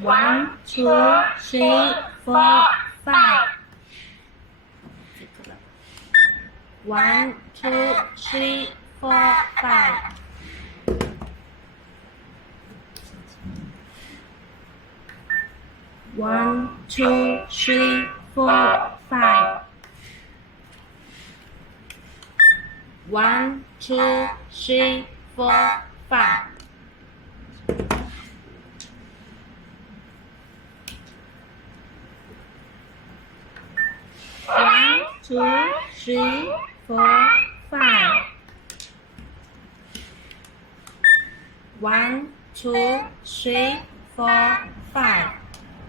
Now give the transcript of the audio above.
One, two, three, four, five. One, two, three, four, five. One, two, three, four, five. One, two, three, four, five. One, two, three, four, five. One, two, three, four, five.